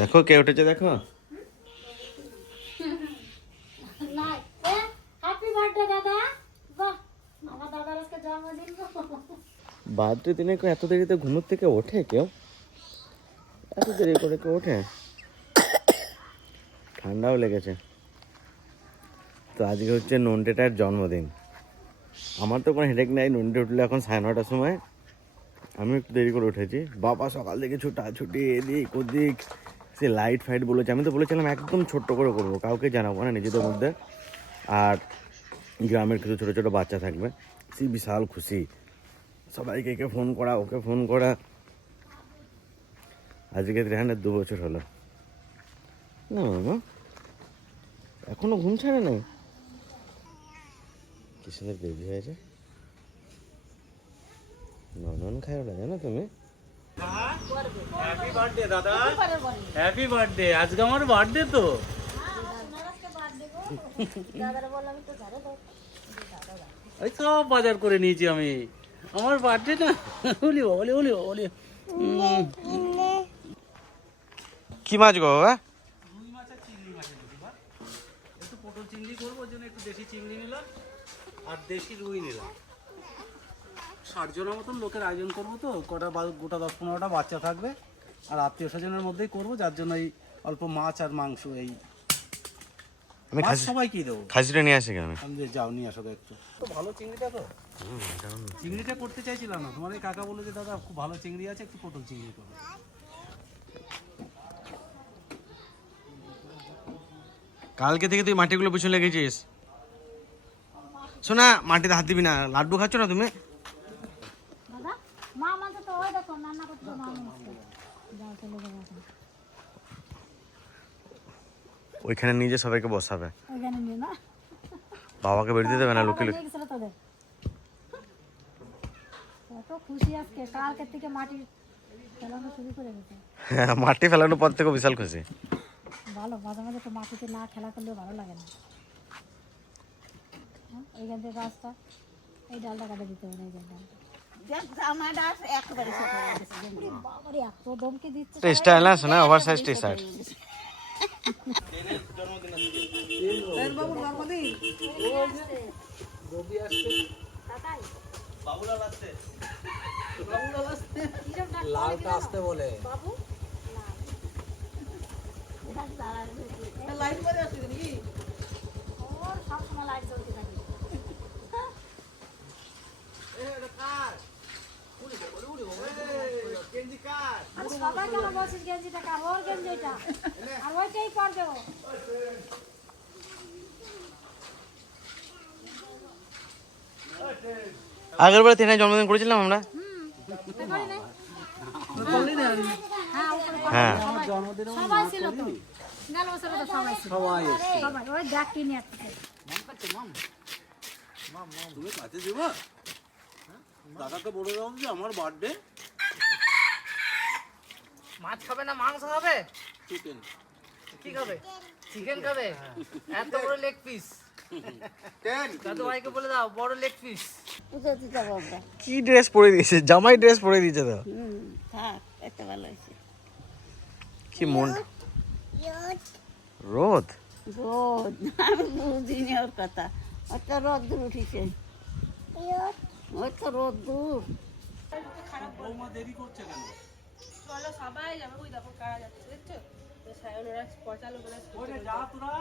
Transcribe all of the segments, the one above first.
দেখো কে উঠেছে দেখো। বার্থডে দিনে কেউ এত দেরিতে ঘুমোর থেকে ওঠে কেউ? এত দেরি করে কেউ ওঠে? ঠান্ডাও লেগেছে। তো আজকে হচ্ছে নন্টেটার জন্মদিন। আমার তো কোনো হেডেক নাই নন্টে উঠলে এখন সাড়ে নটার সময়। আমি একটু দেরি করে উঠেছি। বাবা সকাল থেকে ছুটা ছুটি এদিক ওদিক। সে লাইট ফাইট বলেছে, আমি তো বলেছিলাম একদম ছোট্ট করে করব, কাউকে জানাব না, নিজেদের মধ্যে। আর গ্রামের কিছু ছোটো ছোটো বাচ্চা থাকবে, সে বিশাল খুশি। সবাইকে একে ফোন করা, ওকে ফোন করা। আজকে রেহানের দু বছর হলো। না মামা এখনও ঘুম ছাড়ে নাই? কি সুন্দর বেবি হয়েছে? নন খায় ওটা জানো তুমি? হ্যাপি বার্থডে দাদা। হ্যাপি বার্থডে আজকে আমার বার্থডে তো। ওই সব বাজার করে নিয়েছি আমি। আমার বার্থডে না। বলি বলি বলি বলি কি মাছ গো বাবা? চিংড়ি একটু পটল করব জন্য একটু দেশি চিংড়ি নিলাম আর দেশি রুই নিলাম। ষাট জনের মতন লোকের আয়োজন করব তো কটা বা- গোটা দশ পনেরোটা বাচ্চা থাকবে আর আত্মীয় স্বজনের মধ্যেই করব যার জন্য এই অল্প মাছ আর মাংস এই আমি সবাইকেই দেবো। খাসিটা নিয়ে আসি কেন? আমি যে যাও নিয়ে আসো একটু। তো ভালো চিংড়িটা তো। চিংড়িটা করতে চাইছিলাম না তোমার এই কাকা বলে যে দাদা খুব ভালো চিংড়ি আছে একটু পটল চিংড়ি করো। কালকে থেকে তুই মাটিগুলো পিছনে লেগেছিস। শোনা মাটিতে হাত দিবি না লাড্ডু খাচ্ছ না তুমি দাদা মা আমাকে তো ওই দেখো রান্না করতে মা আসছে যাও চলে যাব এখন ওইখানে নিজে সবাইকে বসাবে। নিয়ে বাবাকে বেরোতে দেবে না লুকি নিয়ে কালকে থেকে মাটি ফেলানো শুরু করে গেছে মাটি ফেলানোর পর থেকে বিশাল খুশি। ভালো মাঝে মাঝে তো মাটিতে না খেলা করলেও ভালো লাগে না। হ্যাঁ, এইখান থেকে গাছটা এই ডালটা কাটে দিতে হবে এই ডালটা। বাবারে এত দমকে দিচ্ছে স্টাইল না ওভার সাইজ টি শার্ট লালটা আসতে বলে ওর সবসময় লাইট জ্বলতে সবাই কেন বলছিস গেঞ্জিটা? আর ওইটাই পরবে ও আগের বার তিনে জন্মদিন করেছিলাম আমরা। হ্যাঁ। সবাই ছিল তো। গেল বছরে তো সবাই ছিল। সবাই সবাই ওই দেখ কি নিয়ে আসছে তুমি কাছে দিবা দাদাকে বলে দাও যে আমার বার্থডে মাছ খাবে না মাংস খাবে? চিকেন কি খাবে? চিকেন খাবে? এত বড় লেগ পিস দাদু ভাইকে বলে দাও বড় লেগ পিস কি ড্রেস পরে দিয়েছে? জামাই ড্রেস পরে দিয়েছে তো। কি মন? রোদ? রোদ? আমি বুঝিনি ওর কথা। রোদ দূর উঠিছে। ওর তো রোদ দূর। বৌমা দেরি করছে কেন? ওরে যা তোরা।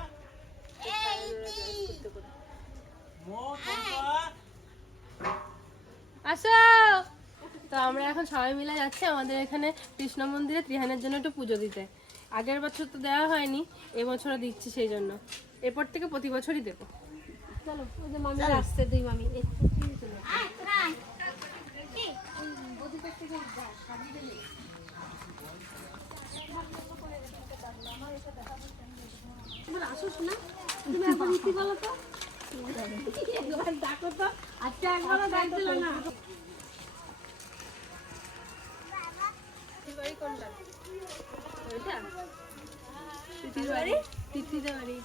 আসো! তো আমরা এখন সবাই মিলে যাচ্ছি আমাদের এখানে কৃষ্ণ মন্দিরে ত্রিহানের জন্য একটু পুজো দিতে। আগের বছর তো দেওয়া হয়নি এবছরও দিচ্ছি সেই জন্য। এরপর থেকে প্রতি বছরই দেবো। চলো ওই যে মামি আসছে দুই মামি চলে আসছে। এবার আসো শোনা তুমি একবার ইতি বলো তো একবার ডাকো তো আচ্ছা একবারও ডাকছিল না। বাড়ি তিথির বাড়ি তিথিদের বাড়ি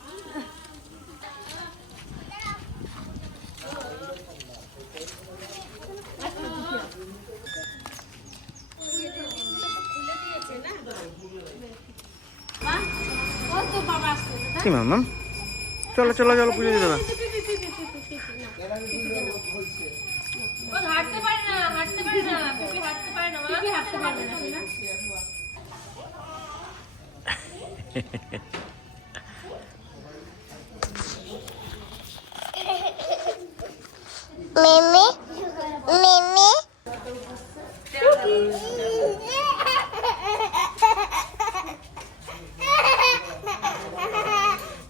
তো বাবা আসছে দাদা কি মাম চলো চলো চলো পুজো দিতে না হাঁটতে পারে না পিপি হাঁটতে পারে না মা কি হাঁটতে পারবে না শোনা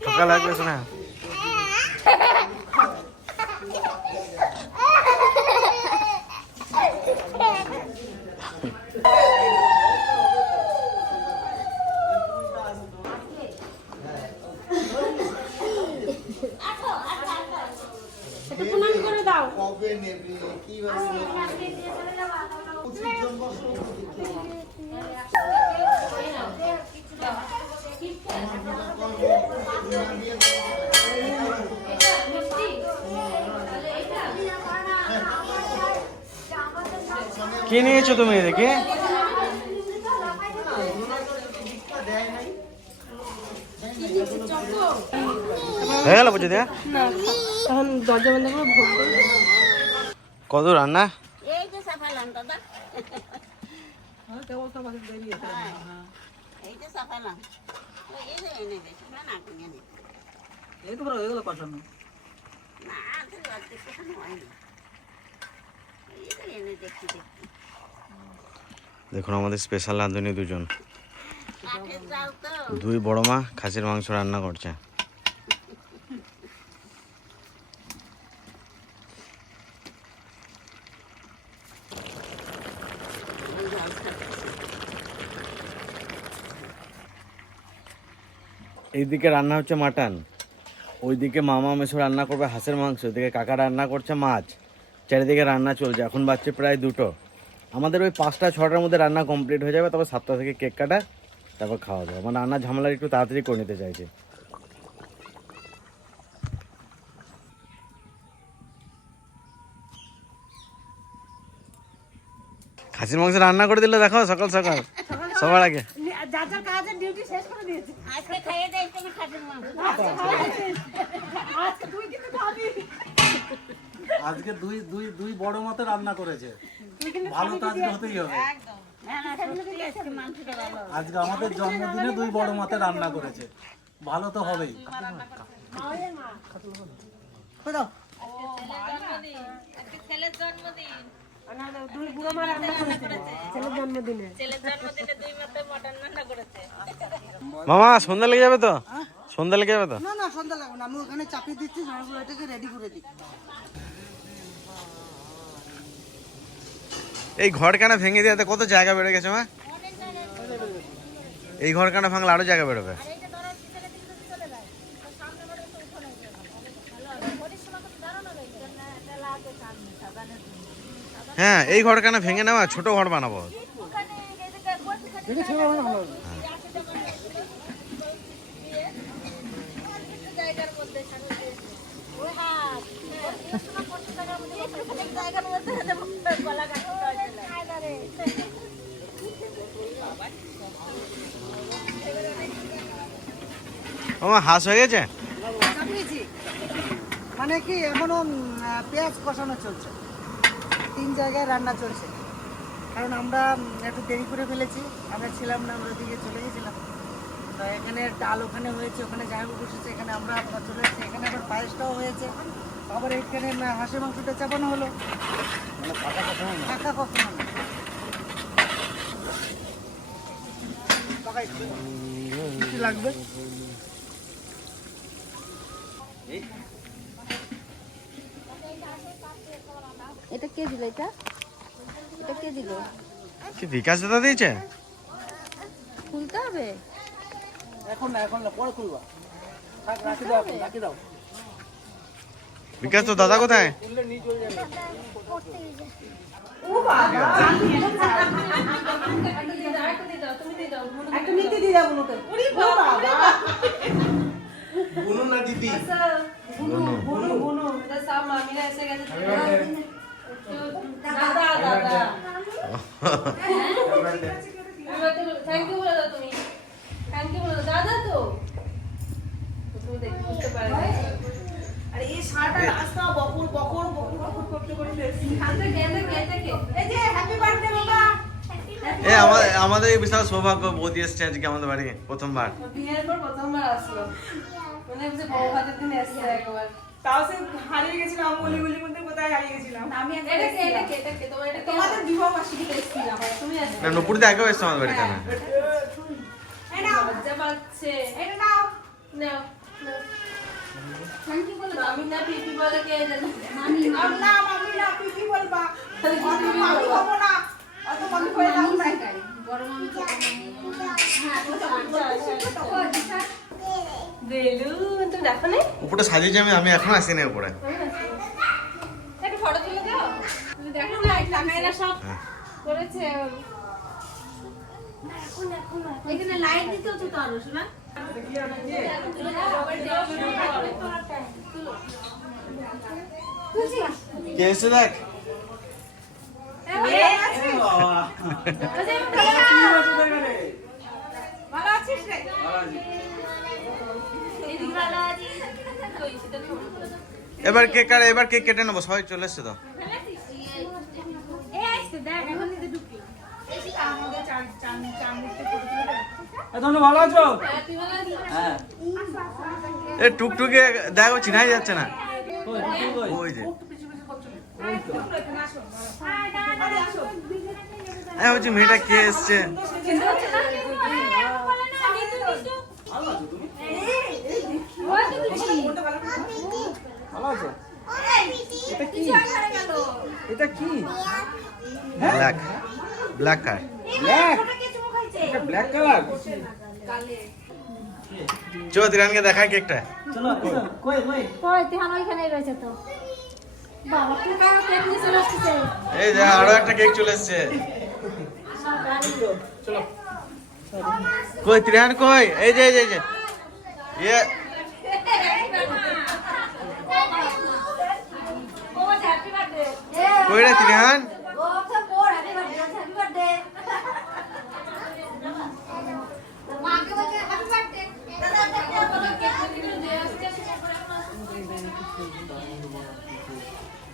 ঠোকা লাগবে শোনা একটু প্রণাম করে দাও কি নিয়েছো তুমি দেখে হয়ে গেল পুজো দেয়া? না তখন দরজা বন্ধ করে ভোগ কত রান্না? এই যে সাফালাম দাদা। এই যে সাফালাম এই যে এনে দিয়েছি না না কিনে নি। এই তো পুরো হয়ে গেল কষানো না তো অর্ধেক কোথাও হয়নি। এই যে এনে দেখছি দেখছি দেখুন আমাদের স্পেশাল রাঁধুনি দুজন। দুই বড় মা খাসির মাংস রান্না করছে। এইদিকে রান্না হচ্ছে মাটন, ওইদিকে মামা মেশো রান্না করবে হাঁসের মাংস ওইদিকে কাকা রান্না করছে মাছ, চারিদিকে রান্না চলছে, এখন বাচ্চে প্রায় দুটো। আমাদের ওই পাঁচটা ছটার মধ্যে রান্না কমপ্লিট হয়ে যাবে, তারপর সাতটা থেকে কেক কাটা, তারপর খাওয়া দাওয়া। মানে রান্না ঝামেলা একটু তাড়াতাড়ি করে নিতে চাইছে। খাসির মাংস রান্না করে দিলে দেখো সকাল সকাল, সবার আগে। যার যার কাজের ডিউটি শেষ করে দিয়েছে। আজকে খাইয়ে দেয় তুমি আজকে তুই কিন্তু খাবি আজকে দুই দুই দুই বড় মতো রান্না করেছে। ভালো তো আজকে হতেই হবে। না না সত্যি আজকে মাংসটা ভালো হবে। আজকে আমাদের জন্মদিনে দুই বড় মাতে রান্না করেছে। ভালো তো হবেই। দুই বুড়ো মা রান্না করেছে। ছেলের জন্মদিনে। মামা সন্ধ্যা লেগে যাবে তো? সন্ধ্যা লেগে যাবে তো? না না সন্ধ্যা লাগবে না। আমি ওখানে চাপিয়ে দিচ্ছি এটাকে রেডি করে দিই। এই ঘর কেন ভেঙে দেওয়াতে কত জায়গা বেড়ে গেছে মা? এই ঘর কেন ভাঙলে আরও জায়গা বেরোবে? হ্যাঁ এই ঘর কেন ভেঙে নেওয়া? ছোট ঘর বানাবো। হাঁস হয়ে গেছে? মানে কি আহ, পেঁয়াজ কষানো চলছে। তিন জায়গায় রান্না চলছে। কারণ আমরা একটু দেরি করে ফেলেছি, আমরা ছিলাম না, আমরা দিকে চলে গেছিলাম। তো এখানে ডাল ওখানে হয়েছে, ওখানে জায়গা বসেছে, এখানে আমরা চলে এসেছি, এখানে আবার পায়েসটাও হয়েছে। আবার এখানে হাঁসের মাংসটা চাপানো হলো। ফাঁকা কখনো লাগবে? এটা কে দিল এটা? এটা কে দিল? কি বিকাশ দাদা দিয়েছে? খুলতে হবে? এখন না এখন না পরে খুলবা। রাখি দাও এখন, রাখি দাও। বিকাশ তো দাদা কোথায়? একটা নিতে দিয়ে যাব লোকে সব মামিরা এসে গেছে দাদা দাদা। থ্যাংক ইউ বলে দাও তুমি থ্যাংক ইউ বলে দাদা তো দেখে বুঝতে পারেনি আরে এই সারাটা রাস্তা বকর বকর বকর বকর করতে করতে এসেছি। হাতে গেঁদে গেঁদে কে এই যে হ্যাপি বার্থডে বাবা এ আমাদের আমাদের এই বিশাল সৌভাগ্য বৌদি এসছে আজকে আমাদের বাড়ি প্রথমবার। বিয়ের পর প্রথমবার আসলো। মনে বউ ভাতের দিন এসছে একবার। তাও সে হারিয়ে আমি এটা নুপুরিতে আগেও এসছে আমাদের বাড়িতে হয়ে বেলুন তুমি দেখো নি উপরে সাজিয়েছি আমি আমি এখন আসিনি উপরে। ফটো তুলে দাও। তুমি দেখো লাইট লাগাই না সব হ্যাঁ। করেছে। এখানে লাইট দিতে তো আরও শোনা? কে এসছে দেখ? ভালো আছিস? রে? এবার কেক কাটে এবার কেক কেটে নেব? সবাই চলে এসছে তো। ভালো আছো? হ্যাঁ। এ টুকটুকে দেখো চিনাই যাচ্ছে না। কই, কই, কই? ওই যে। হ্যাঁ বলছি মেয়েটা কে এসছে? ভালো আছো? এটা কি? এটা কি? ব্ল্যাক ব্ল্যাক কার ব্ল্যাক এটা ব্ল্যাক কালার চো তিরানকে দেখায় কেকটা। চলো কই? কই কই? তিহান ওইখানেই রয়েছে তো। বাবা তুই কারও কেক নিয়ে চলে আসছিস এই যে আরও একটা কেক চলে এসছে। কই ত্রিহান কই? এই যে এই যে এই যে। ইয়ে কই রে ত্রিহান?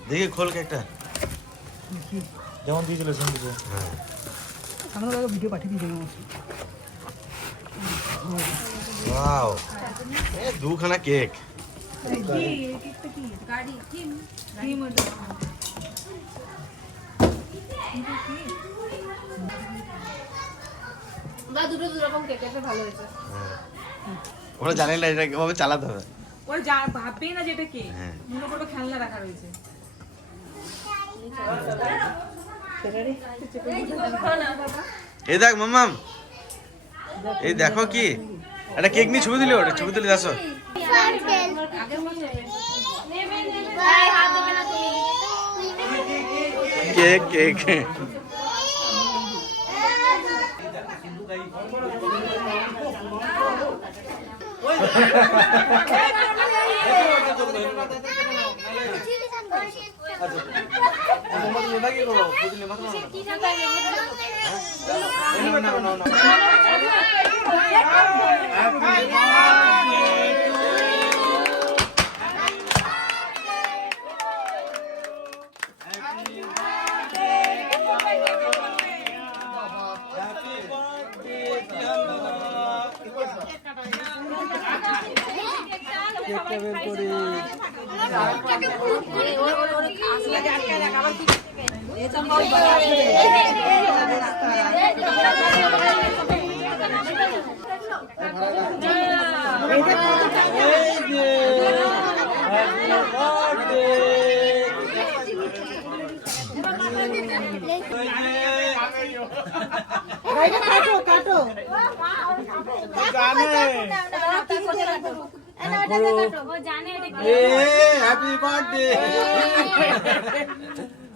দেখি খোল কেকটা যেমন দিয়েছিল সেমন দিয়েছিল হ্যাঁ। আমরা ভিডিও পাঠিয়ে দিই ওয়াও। এ দুখানা কেক। বা দুটো দু রকম কেক একটা ভালো হয়েছে। ওরা জানে না এটা কীভাবে চালাতে হবে। ওরা যা ভাববেই না যেটা কি হ্যাঁ। মনে করো খেলনা রাখা রয়েছে। এই দেখ মাম্মাম। এই দেখো কি। একটা কেক নিয়ে ছবি দিলি ওটা ছবি তুলি দেখো কেক কেক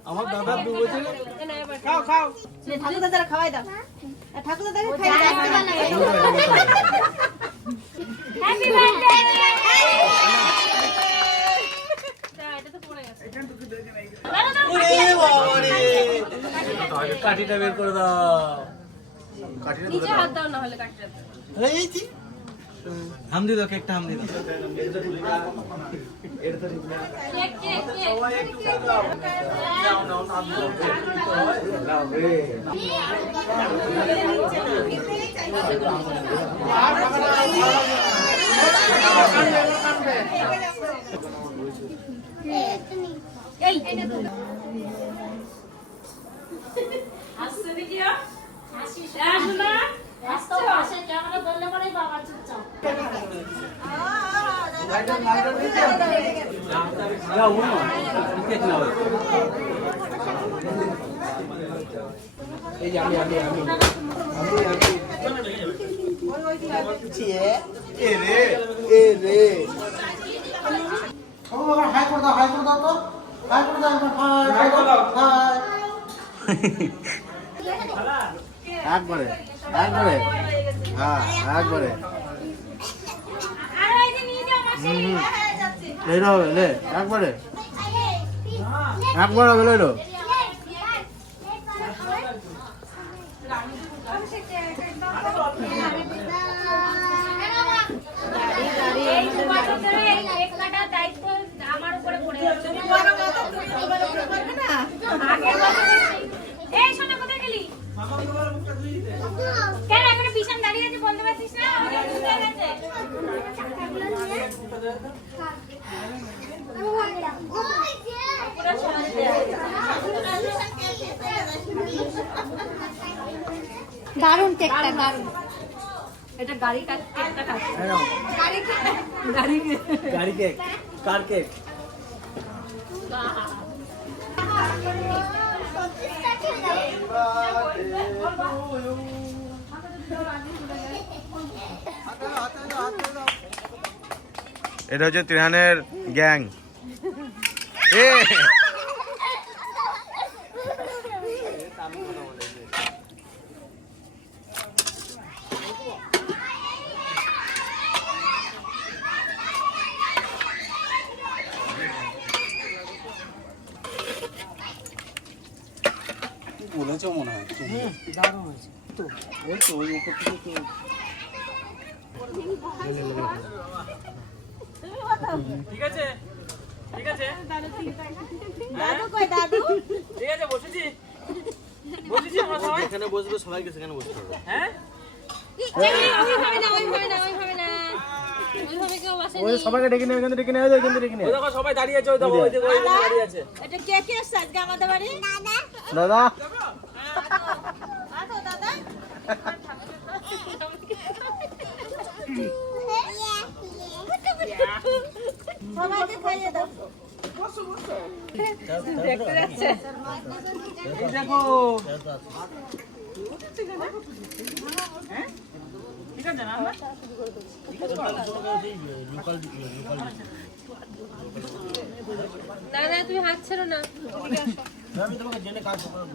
আমার দাদার দু বছর ঠাকুর দাদারা খাওয়াই দাও ঠাকুর দাদাকে খাই হ্যাপি এটা তো পড়ে গেছে কাঠিটা বের করে দাও। হাত দাও। না হলে কাটতে এই কি হাম দি দাও কেকটা হাম দি দাও। এই। আসছে ভিডিও আসিস আসনা আসতো পাশে ক্যামেরা ধরলে পরেই বাবা চুপচাপ নাও উনো কেক নাও এই যে আমি আমি আমি। ও বাবা হাই করে দাও হাই করে দাও তো হাই করে দাও হাই করে দাও হাই একবারে একবারে। হ্যাঁ একবারে। এইটা হবে লে একবারে। একবার হবে লেলো এই দু বছর ধরে এই কেক কাটার দায়িত্ব আমার উপরে পড়ে যাচ্ছে আগের বছর এই সোনা কোথায় গেলি কেন এখানে পিছন দাঁড়িয়ে আছে বলতে পারছিস না আমাদের বুঝতে গেছে দারুণ কেকটা দারুণ। এটা গাড়ি কেকটা খাচ্ছে গাড়ি কেক। কার কেক? এটা হচ্ছে ত্রিহানের গ্যাং। এ! বলেছ মনে হয় দারুণ হয়েছে তো ওই তো ওই উপর থেকে তো ঠিক আছে ঠিক আছে দাদু কই দাদু ঠিক আছে বসেছি বসেছি আমরা সবাই যেখানে বসবে সবাইকে সেখানে বসতে হবে হ্যাঁ ওইভাবে না ওইভাবে না ওইভাবে না ওইভাবে কেউ আসে ওই সবাইকে ডেকে নিয়ে এখানে ডেকে নিয়ে এখানে ডেকে নিয়ে ওই দেখো সবাই দাঁড়িয়ে আছে ওই দেখো ওই দেখো দাঁড়িয়ে আছে এটা কে কে এসছে আজকে আমাদের বাড়ি দাদা দাদা দাদা তুমি হাত ছেড়ো না। আমি তোমাকে জেনে কাজ করব